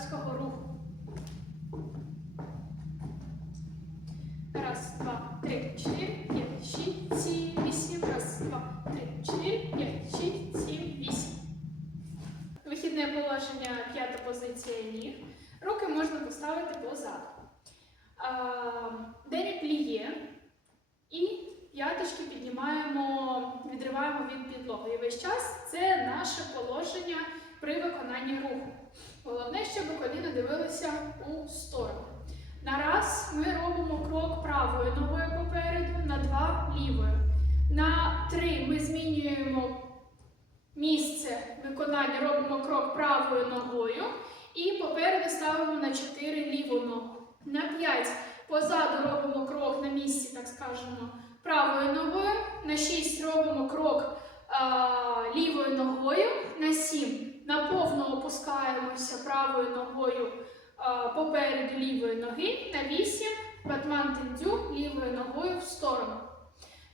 воротарського руху. Раз, два, три, чотири, п'ять, шість, сім, вісім. Раз, два, три, чотири, п'ять, шість, сім, вісім. Вихідне положення, п'ята позиція ніг. Руки можна поставити позаду. Дері пліє. І п'яточки піднімаємо, відриваємо від підлоги. І весь час це наше положення при виконанні руху. Головне, щоб коліна дивилися у сторону. На раз ми робимо крок правою ногою попереду, на два лівою. На три ми змінюємо місце виконання, робимо крок правою ногою і попереду ставимо на 4 ліву ногу. На 5 позаду робимо крок на місці, так скажемо, правою ногою. На 6 робимо крок а, лівою ногою. На 7 наповно опускаємося правою ногою попереду лівої ноги. На 8 батман тендю лівою ногою в сторону.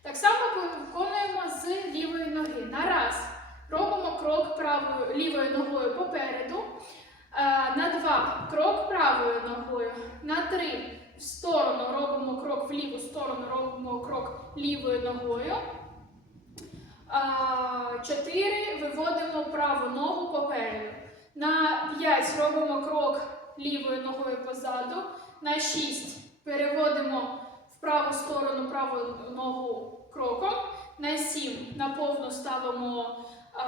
Так само виконуємо з лівої ноги. На раз робимо крок правою лівою ногою попереду. Е, На два крок правою ногою. На три в сторону робимо крок в ліву сторону, робимо крок лівою ногою. А, Чотири виводимо праву ногу попереду. На 5 робимо крок лівою ногою позаду. На 6 переводимо в праву сторону праву ногу кроком. На 7 наповну ставимо а,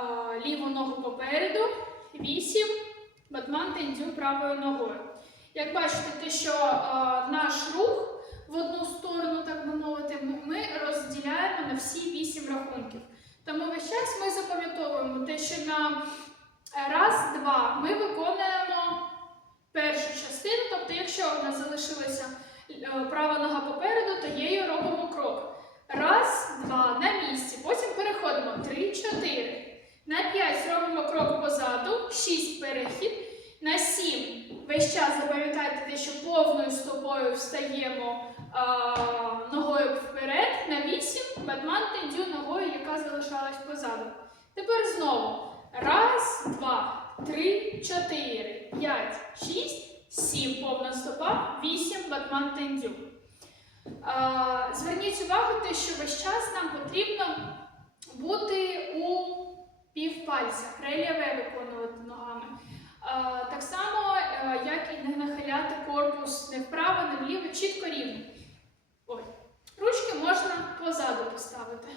ліву ногу попереду. 8 батман тендю правою ногою. Як бачите, те, що а, наш рух в одну сторону, так би мовити, ми- розділяємо на всі 8 рахунків. Тому весь час ми запам'ятовуємо те, що на е, раз, два ми виконуємо першу частину, тобто, якщо у нас залишилася е, права нога попереду, то її робимо крок. Раз, два, на місці. Потім переходимо. Три, чотири. На п'ять робимо крок позаду, шість перехід. На сім весь час запам'ятайте те, що повною стопою встаємо а, ногою вперед. На вісім батман тендю ногою, яка залишалась позаду. Тепер знову. Раз, два, три, чотири, п'ять, шість, сім. Повна стопа, вісім батман тендю. Зверніть увагу, те, що весь час нам потрібно бути у півпальцях, рельєве виконувати ногами. Так само, е, як і не нахиляти корпус не вправо, не вліво, чітко рівно. Ой. Ручки можна позаду поставити.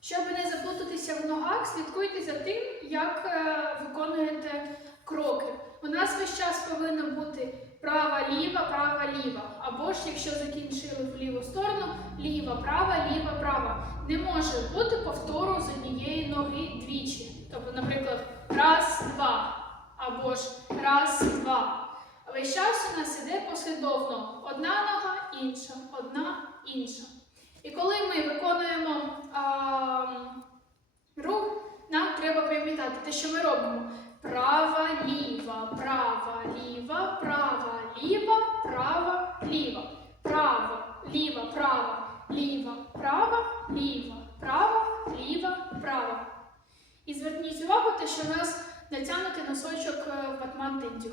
Щоб не заплутатися в ногах, слідкуйте за тим, як е, виконуєте кроки. У нас весь час повинно бути права-ліва, права-ліва. Або ж, якщо закінчили в ліву сторону, ліва, права, ліва, права. Не може бути повтору з однієї ноги двічі. Тобто, наприклад, раз, два, або ж раз, два. Весь час у нас іде послідовно одна нога, інша, одна, інша. І коли ми виконуємо а, Рух нам треба пам'ятати те, що ми робимо. Права, ліва, права, ліва, права, ліва, права, ліва, право, ліва, права, ліва, права, ліва, права, ліва, права. І зверніть увагу, те, що у нас натягнутий носочок е, в батман тиндзю.